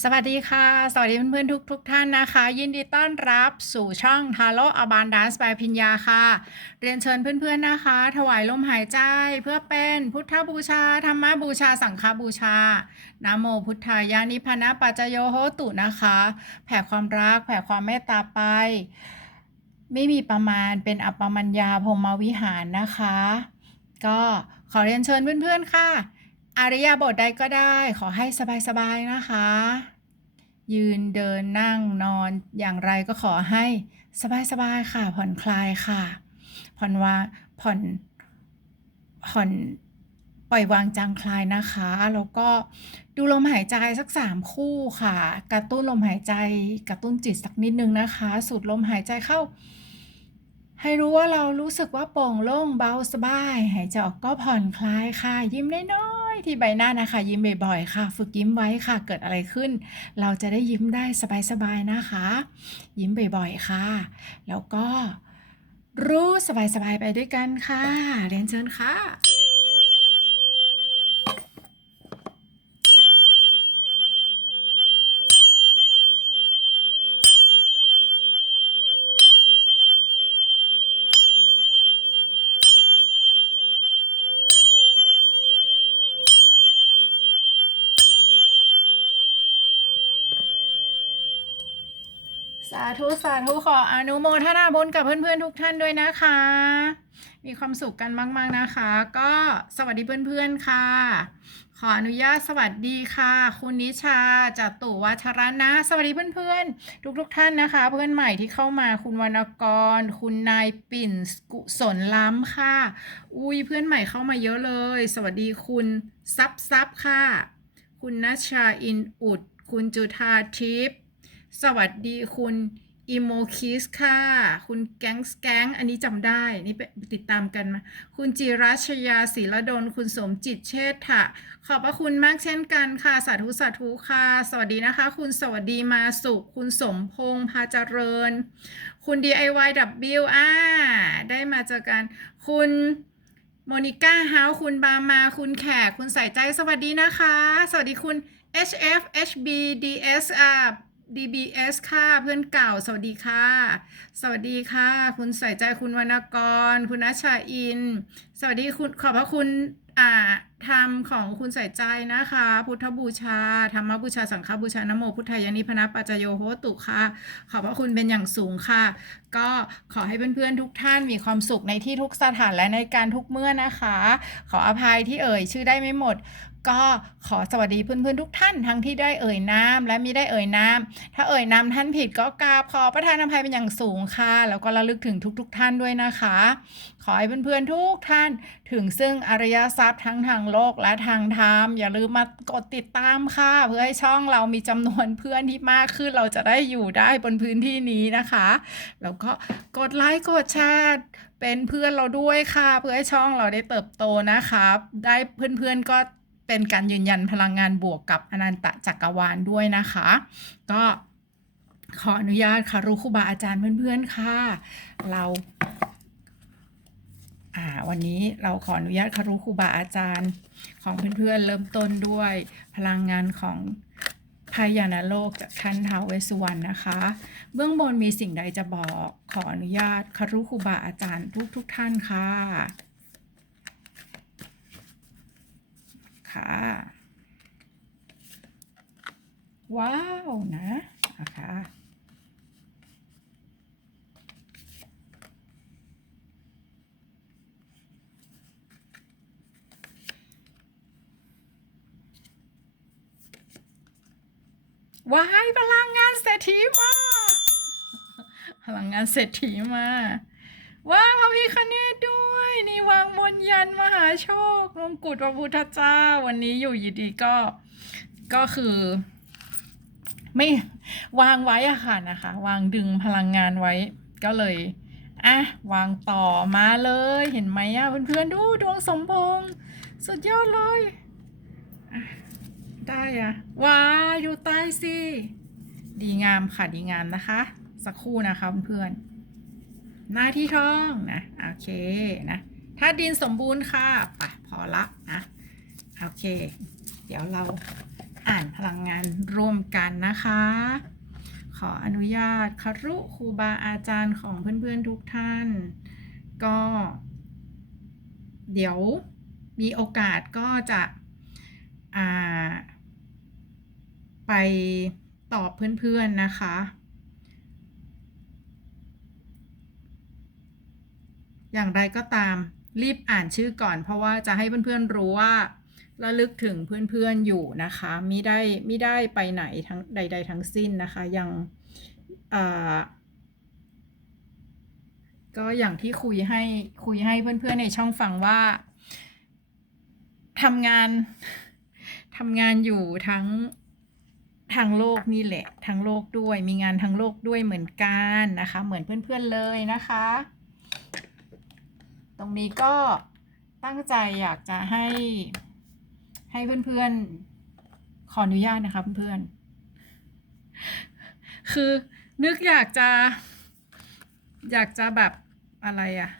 สวัสดีค่ะ สวัสดีเพื่อนๆทุกทุกท่านนะคะ ยินดีต้อนรับสู่ช่องทาโ o อาบานด n ส e บายพิญญาค่ะ เรียนเชิญเพื่อนๆนะคะ ถวายลมหายใจเพื่อเป็นพุทธบูชา ธรรมบูชา สังฆบูชานะโมพุทธายานิพนะปัจโยโหตุนะคะ แผ่ความรัก แผ่ความเมตตาไป ไม่มีประมาณเป็นอัปปมัญญาพรมวิหารนะคะ ก็ขอเรียนเชิญเพื่อนๆค่ะ อริยาบทใดก็ได้ ขอให้สบายๆนะคะ ยืนเดินนั่งนอนอย่างไรก็ขอให้สบายๆค่ะ ผ่อนคลายค่ะ ผ่อนว่าผ่อนผ่อนปล่อยวางจางคลายนะคะ แล้วก็ดูลมหายใจสักสามคู่ค่ะ กระตุ้นลมหายใจกระตุ้นจิตสักนิดนึงนะคะ สูดลมหายใจเข้า ให้รู้ว่าเรารู้สึกว่าโปร่งโล่งเบาสบาย หายใจออกก็ผ่อนคลายค่ะ ยิ้มน้อย ๆที่ใบหน้านะคะ ยิ้มบ่อยๆค่ะ ฝึกยิ้มไว้ค่ะ เกิดอะไรขึ้น เราจะได้ยิ้มได้สบายๆนะคะ ยิ้มบ่อยๆค่ะ แล้วก็รู้สบายๆไปด้วยกันค่ะเรียนเชิญค่ะ สาธุสาธุขออนุโมทนาบุญกับเพื่อนๆทุกท่านด้วยนะคะ มีความสุขกันมาก ๆนะคะ ก็สวัสดีเพื่อนๆค่ะ ขออนุญาตสวัสดีค่ะ คุณนิชาจัตุวัชรนะ สวัสดีเพื่อนๆ ทุกๆท่านนะคะ เพื่อนใหม่ที่เข้ามาคุณวรรณกร คุณนายปิ่นกุศลล้ำค่ะ อุ้ยเพื่อนใหม่เข้ามาเยอะเลย สวัสดีคุณซับซับค่ะ คุณนัชชาอินอุด คุณจุธาทิพย์ สวัสดีคุณอีโมคิสค่ะ คุณแก๊งสแก๊งอันนี้จำได้ นี่ไปติดตามกันมา คุณจิรัชยาศิรดล คุณสมจิตเชษฐะขอบพระคุณมากเช่นกันค่ะ สาธุสาธุค่ะ สวัสดีนะคะ คุณสวัสดีมาสุข คุณสมพงษ์พาเจริญ คุณ DIYW อ่าได้มาเจอกัน คุณโมนิก้าเฮาคุณบามา คุณแขก คุณใส่ใจ สวัสดีนะคะ สวัสดีคุณ HF HB DS อ่า DBS ค่ะเพื่อนเก่า สวัสดีค่ะ สวัสดีค่ะ คุณใส่ใจคุณวรรณกร คุณนัชชาอิน สวัสดีคุณขอบพระคุณอ่าธรรมของคุณใส่ใจนะคะ พุทธบูชา ธรรมบูชาสังฆบูชานโมพุทธายนิพนะปัจจโยโหตุค่ะ ขอบพระคุณเป็นอย่างสูงค่ะ ก็ขอให้เพื่อนๆทุกท่านมีความสุขในที่ทุกสถานและในการทุกเมื่อนะคะ ขออภัยที่เอ่ยชื่อได้ไม่หมด ก็ขอสวัสดีเพื่อนๆทุกท่านทั้งที่ได้เอ่ยนามและม่ได้เอ่ยนามถ้าเอ่ยนามท่านผิดก็กราบขอประทานอภัยเป็นอย่างสูงค่ะ แล้วก็ระลึกถึงทุก ๆ ท่านด้วยนะคะ ขอให้เพื่อนๆทุกท่านถึงซึ่งอริยทรัพย์ทั้งทางโลกและทางธรรมอย่าลืมมากดติดตามค่ะ เพื่อให้ช่องเรามีจำนวนเพื่อนที่มากขึ้นเราจะได้อยู่ได้บนพื้นที่นี้นะคะ แล้วก็กดไลค์กดแชร์เป็นเพื่อนเราด้วยค่ะ เพื่อให้ช่องเราได้เติบโตนะคะ ได้เพื่อนๆก็ เป็นการยืนยันพลังงานบวกกับอนันตจักรวาลด้วยนะคะ ก็ขออนุญาตค่ะรู้ครูบาอาจารย์เพื่อนๆค่ะ เราอ่าวันนี้เราขออนุญาตคารุครูบาอาจารย์ของเพื่อนๆเริ่มต้นด้วยพลังงานของพายานาโลกจากท่านท้าวเวสสุวรรณนะคะ เบื้องบนมีสิ่งใดจะบอกขออนุญาตคารุครูบาอาจารย์ทุกๆทท่านค่ะ ค่ะ ว้าวนะนะคะว้ายพลังงานเศรษฐีมา พลังงานเศรษฐีมา ว้าวพระพิคเนตด้วย นีวางมนยันมหาโชคมงกุฎพระพุทธเจ้า วันนี้อยู่ยดีก็ก็คือ ไม่วางไว้อะค่ะนะคะ วางดึงพลังงานไว้ก็เลยอะวางต่อมาเลยเห็นไหมอะเพื่อนๆดูดวงสมพงษ์สุดยอดเลยได้อะว้าอยดูใต้สิดีงามค่ะดีงามนะคะ สักครู่นะคะเพื่อนๆหน้าที่ท้องนะ โอเคนะ ถ้าดินสมบูรณ์ค่ะไปพอละนะโอเค เดี๋ยวเราอ่านพลังงานร่วมกันนะคะ ขออนุญาตคารุครูบาอาจารย์ของเพื่อนๆทุกท่าน ก็ เดี๋ยวมีโอกาสก็จะไปตอบเพื่อนๆนะคะ อย่างไรก็ตาม รีบอ่านชื่อก่อน เพราะว่าจะให้เพื่อนๆรู้ว่าระลึกถึงเพื่อนๆอยู่นะคะมิได้มิได้ไปไหนทั้งใด ๆ ทั้งสิ้นนะคะ ยังก็อย่างที่คุยให้คุยให้เพื่อนๆในช่องฟังว่าทำงานทำงานอยู่ทั้งทางโลกนี่แหละทั้งโลกด้วยมีงานทั้งโลกด้วยเหมือนกันนะคะ เหมือนเพื่อนๆเลยนะคะ รงนี้ก็ตั้งใจอยากจะให้ให้เพื่อนๆ ขออนุญาตนะคะเพื่อนๆ คือนึกอยากจะ อยากจะแบบอะไรอะ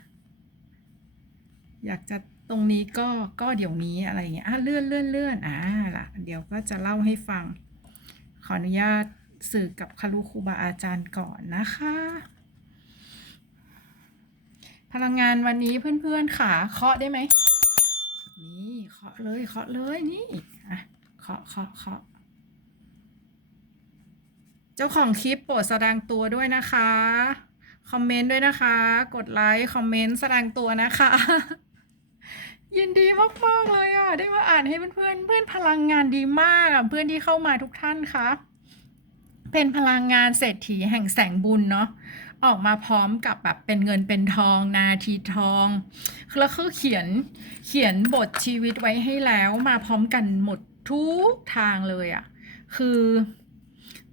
อยากจะตรงนี้ก็ก็เดี๋ยวนี้อะไรอย่างเงี้ยอะเลื่อนเลื่อนเลื่อนอ่าล่ะ เดี๋ยวก็จะเล่าให้ฟัง ขออนุญาตสื่อกับคารุครูบาอาจารย์ก่อนนะคะ พลังงานวันนี้เพื่อนๆค่ะเคาะได้ไหมนี่เคาะเลยเคาะเลยนี่อะเคาะเคาะเคาะเจ้าของคลิปโปรดแสดงตัวด้วยนะคะ คอมเมนต์ด้วยนะคะ กดไลค์คอมเมนต์แสดงตัวนะคะ ยินดีมากๆเลยอะ ได้มาอ่านให้เพื่อนๆเพื่อนพลังงานดีมากอะเพื่อนที่เข้ามาทุกท่านคะเป็นพลังงานเศรษฐีแห่งแสงบุญเนาะ ออกมาพร้อมกับแบบเป็นเงินเป็นทองนาทีทอง แล้วคือเขียนเขียนบทชีวิตไว้ให้แล้วมาพร้อมกันหมดทุกทางเลยอะ่ะ คือ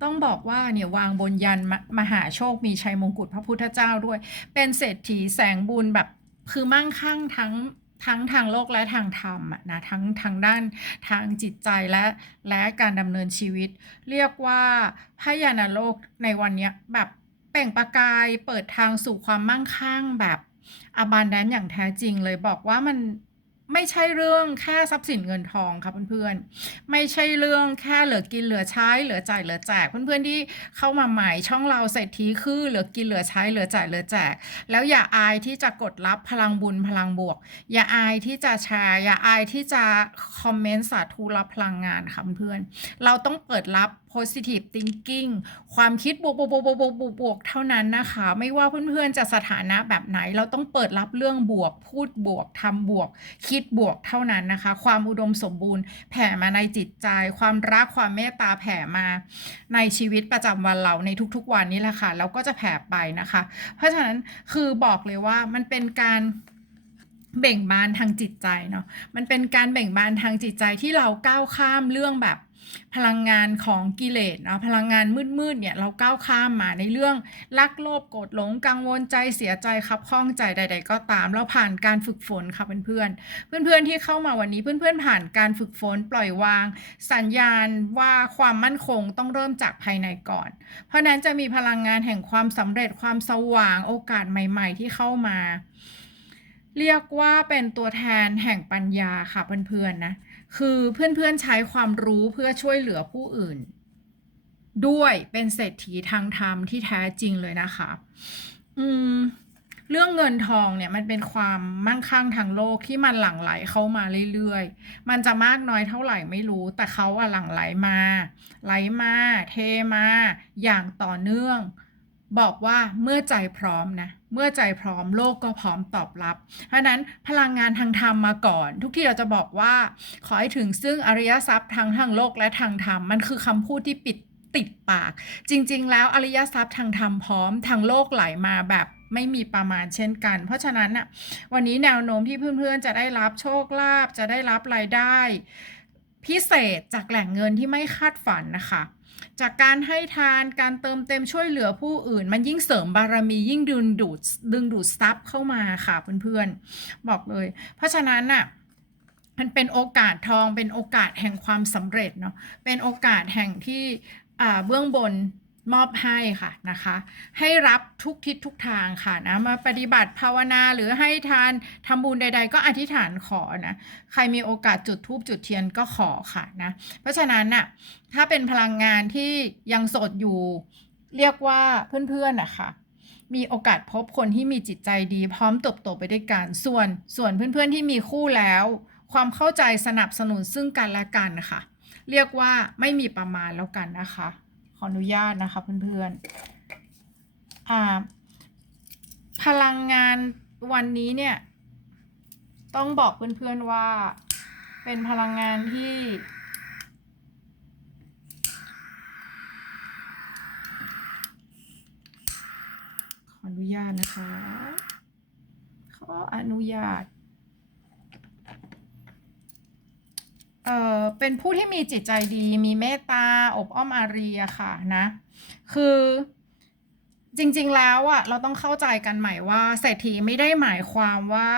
ต้องบอกว่าเนี่ยวางบนยันมหาโชคมีชัยมงกุฎพระพุทธเจ้าด้วย เป็นเศรษฐีแสงบุญแบบคือมั่งคั่งทั้งทั้งทางโลกและทางธรรมนะทั้งทางด้านทางจิตใจและและการดำเนินชีวิต เรียกว่าพยานาโลกในวันนี้แบบ ล่งประกายเปิดทางสู่ความมั่งคั่งแบบอบานแดนอย่างแท้จริงเลยบอกว่ามันไม่ใช่เรื่องแค่ทรัพย์สินเงินทองครับเพื่อนๆ ไม่ใช่เรื่องแค่เหลือกินเหลือใช้เหลือจ่ายเหลือแจก เพื่อนๆที่เข้ามาใหม่ช่องเราเศรษฐีคือเหลือกินเหลือใช้เหลือจ่ายเหลือแจก แล้วอย่าอายที่จะกดรับพลังบุญพลังบวก อย่าอายที่จะแชร์อย่าอายที่จะคอมเมนต์สาธุรับพลังงานค่ะเพื่อนๆเราต้องเปิดรับ positive thinking ความคิดบวกบวกบวกบวกบวกบวกบวกเท่านั้นนะคะ ไม่ว่าเพื่อนๆจะสถานะแบบไหน เราต้องเปิดรับเรื่องบวก พูดบวกทำบวก คิดบวกเท่านั้นนะคะ ความอุดมสมบูรณ์ แผ่มาในจิตใจ ความรักความเมตตาแผ่มา ในชีวิตประจำวันเราในทุกๆวันนี้แหละค่ะแล้วก็จะแผ่ไปนะคะ เพราะฉะนั้นคือบอกเลยว่ามันเป็นการเบ่งบานทางจิตใจเนาะมันเป็นการเบ่งบานทางจิตใจที่เราก้าวข้ามเรื่องแบบ พลังงานของกิเลสเนาะพลังงานมืดๆเนี่ยเราก้าวข้ามมาในเรื่องรักโลภโกรธหลงกังวลใจเสียใจคับข้องใจใด ๆ ก็ตาม เราผ่านการฝึกฝนค่ะเพื่อนๆเพื่อนๆที่เข้ามาวันนี้เพื่อนๆผ่านการฝึกฝนปล่อยวาง สัญญาณว่าความมั่นคงต้องเริ่มจากภายในก่อน เพราะนั้นจะมีพลังงานแห่งความสำเร็จความสว่างโอกาสใหม่ ๆ ที่เข้ามา เรียกว่าเป็นตัวแทนแห่งปัญญาค่ะเพื่อนๆนะ คือเพื่อนๆใช้ความรู้เพื่อช่วยเหลือผู้อื่น ด้วยเป็นเศรษฐีทางธรรมที่แท้จริงเลยนะคะ อืมเรื่องเงินทองเนี่ยมันเป็นความมั่งคั่งทางโลกที่มันหลั่งไหลเข้ามาเรื่อยๆ มันจะมากน้อยเท่าไหร่ไม่รู้ แต่เขาอะหลั่งไหลมา ไหลมา เทมา อย่างต่อเนื่อง บอกว่าเมื่อใจพร้อมนะเมื่อใจพร้อมโลกก็พร้อมตอบรับ เพราะนั้นพลังงานทางธรรมมาก่อน ทุกที่เราจะบอกว่า ขอให้ถึงซึ่งอริยทรัพย์ทั้งทางโลกและทางธรรม มันคือคำพูดที่ปิดติดปาก จริง ๆ แล้วอริยทรัพย์ทางธรรมพร้อมทางโลกไหลมาแบบไม่มีประมาณเช่นกัน เพราะฉะนั้นน่ะวันนี้แนวโน้มที่เพื่อนๆจะได้รับโชคลาภจะได้รับรายได้ พิเศษจากแหล่งเงินที่ไม่คาดฝันนะคะ จากการให้ทานการเติมเต็มช่วยเหลือผู้อื่น มันยิ่งเสริมบารมียิ่งดึงดูดดึงดูดทรัพย์เข้ามาค่ะเพื่อนๆ บอกเลย เพราะฉะนั้นน่ะมันเป็นโอกาสทองเป็นโอกาสแห่งความสำเร็จเนาะเป็นโอกาสแห่งที่อ่าเบื้องบน มอบให้ค่ะนะคะ ให้รับทุกทิศทุกทางค่ะนะมาปฏิบัติภาวนาหรือให้ทานทำบุญใด ๆ ก็อธิษฐานขอนะใครมีโอกาสจุดธูปจุดเทียนก็ขอค่ะนะเพราะฉะนั้นน่ะถ้าเป็นพลังงานที่ยังโสดอยู่ เรียกว่าเพื่อนๆนะคะมีโอกาสพบคนที่มีจิตใจดี พร้อมเติบโตไปด้วยกันส่วนส่วนเพื่อนๆที่มีคู่แล้ว ความเข้าใจสนับสนุนซึ่งกันและกันค่ะ เรียกว่าไม่มีประมาณแล้วกันนะคะ ขออนุญาตนะคะเพื่อนๆอ่า พลังงานวันนี้เนี่ย ต้องบอกเพื่อนๆว่าเป็นพลังงานที่ ขออนุญาตนะคะ ขออนุญาต เอ่อเป็นผู้ที่มีจิตใจดีมีเมตตาอบอ้อมอารีอะค่ะนะคือจริงๆแล้วอะเราต้องเข้าใจกันใหม่ว่าเศรษฐีไม่ได้หมายความว่า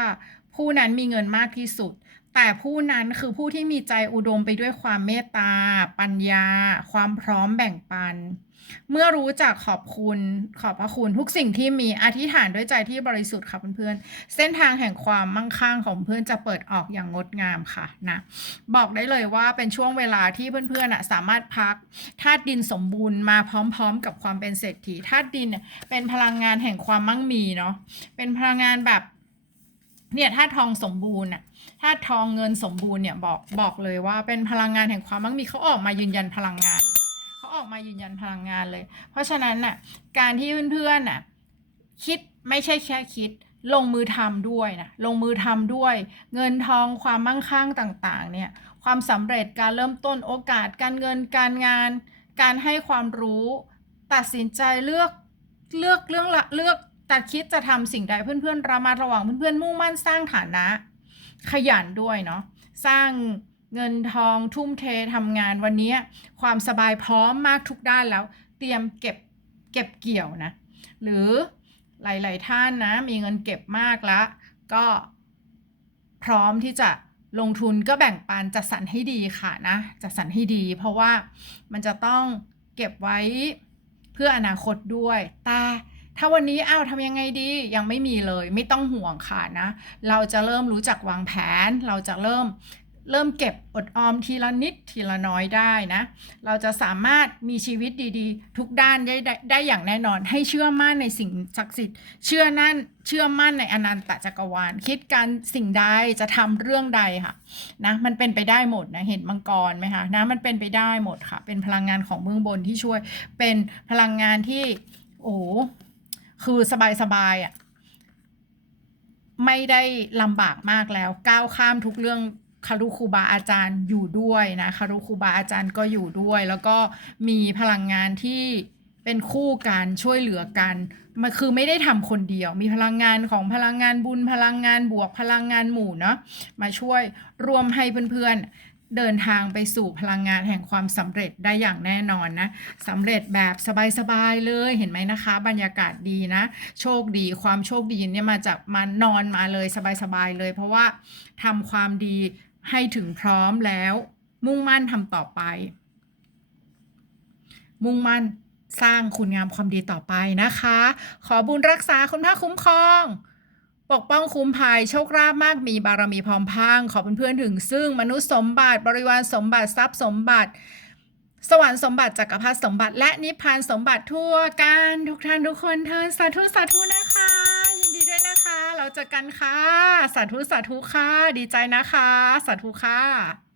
ผู้นั้นมีเงินมากที่สุด แต่ผู้นั้นคือผู้ที่มีใจอุดมไปด้วยความเมตตา ปัญญา ความพร้อมแบ่งปัน เมื่อรู้จักขอบคุณขอบพระคุณทุกสิ่งที่มีอธิษฐานด้วยใจที่บริสุทธิ์ค่ะเพื่อนๆเส้นทางแห่งความมั่งคั่งของเพื่อนจะเปิดออกอย่างงดงามค่ะนะบอกได้เลยว่าเป็นช่วงเวลาที่เพื่อนๆอะสามารถพักธาตุดินสมบูรณ์มาพร้อม ๆ กับความเป็นเศรษฐีธาตุดินเป็นพลังงานแห่งความมั่งมีเนาะเป็นพลังงานแบบเนี่ยธาตุทองสมบูรณ์อะธาตุทองเงินสมบูรณ์เนี่ยบอกบอกเลยว่าเป็นพลังงานแห่งความมั่งมีเขาออกมายืนยันพลังงาน ออกมายืนยันพลังงานเลย เพราะฉะนั้นน่ะการที่เพื่อนๆน่ะคิดไม่ใช่แค่คิดลงมือทำด้วยนะลงมือทำด้วย เงินทองความมั่งคั่งต่างๆเนี่ยความสำเร็จการเริ่มต้นโอกาส การเงินการงาน การให้ความรู้ ตัดสินใจเลือกเลือกเรื่องละเลือกตัดคิดจะทำสิ่งใดเพื่อนๆระมัดระวังเพื่อนๆมุ่งมั่นสร้างฐานะ ขยันด้วยเนาะสร้าง เงินทองทุ่มเททำงานวันนี้ความสบายพร้อมมากทุกด้านแล้ว เตรียมเก็บเก็บเกี่ยวนะ หรือหลาย ๆ ท่านนะ มีเงินเก็บมากแล้วก็พร้อมที่จะลงทุนก็แบ่งปันจัดสรรให้ดีค่ะนะจัดสรรให้ดี เพราะว่ามันจะต้องเก็บไว้เพื่ออนาคตด้วย แต่ถ้าวันนี้อ้าวทำยังไงดียังไม่มีเลย ไม่ต้องห่วงค่ะนะ เราจะเริ่มรู้จักวางแผน เราจะเริ่ม เริ่มเก็บอดออมทีละนิดทีละน้อยได้นะ เราจะสามารถมีชีวิตดีๆ ทุกด้านได้ได้ได้อย่างแน่นอน ให้เชื่อมั่นในสิ่งศักดิ์สิทธิ์ เชื่อนั่นเชื่อมั่นในอนันตจักรวาล คิดการสิ่งใดจะทำเรื่องใดค่ะนะมันเป็นไปได้หมดนะเห็นมังกรไหมคะนะมันเป็นไปได้หมดค่ะ เป็นพลังงานของเบื้องบนที่ช่วย เป็นพลังงานที่โอ้คือสบายๆอะไม่ได้ลำบากมากแล้วก้าวข้ามทุกเรื่อง คารุคูบาอาจารย์อยู่ด้วยนะคารุคูบาอาจารย์ก็อยู่ด้วย แล้วก็มีพลังงานที่เป็นคู่กันช่วยเหลือกันมันคือไม่ได้ทำคนเดียว มีพลังงานของพลังงานบุญพลังงานบวกพลังงานหมู่เนาะมาช่วยรวมให้เพื่อนๆเดินทางไปสู่พลังงานแห่งความสำเร็จได้อย่างแน่นอนนะสำเร็จแบบสบายๆเลยเห็นไหมนะคะ บรรยากาศดีนะ โชคดีความโชคดีเนี่ยมาจากมานอนมาเลยสบายๆเลย เพราะว่าทำความดี ให้ถึงพร้อมแล้ว มุ่งมั่นทำต่อไป มุ่งมั่นสร้างคุณงามความดีต่อไปนะคะ ขอบุญรักษาคุณพระคุ้มครอง ปกป้องคุ้มภัยโชคลาภมากมีบารมีพร้อมพังขอเพื่อนๆถึง ซึ่งมนุษย์สมบัติบริวารสมบัติทรัพย์สมบัติ สวรรค์สมบัติจักรพรรดิสมบัติ และนิพพานสมบัติทั่วกันทุกท่านทุกคนเทินสาธุสาธุนะคะ เราเจอกันค่ะ สาธุสาธุค่ะ ดีใจนะคะ สาธุค่ะ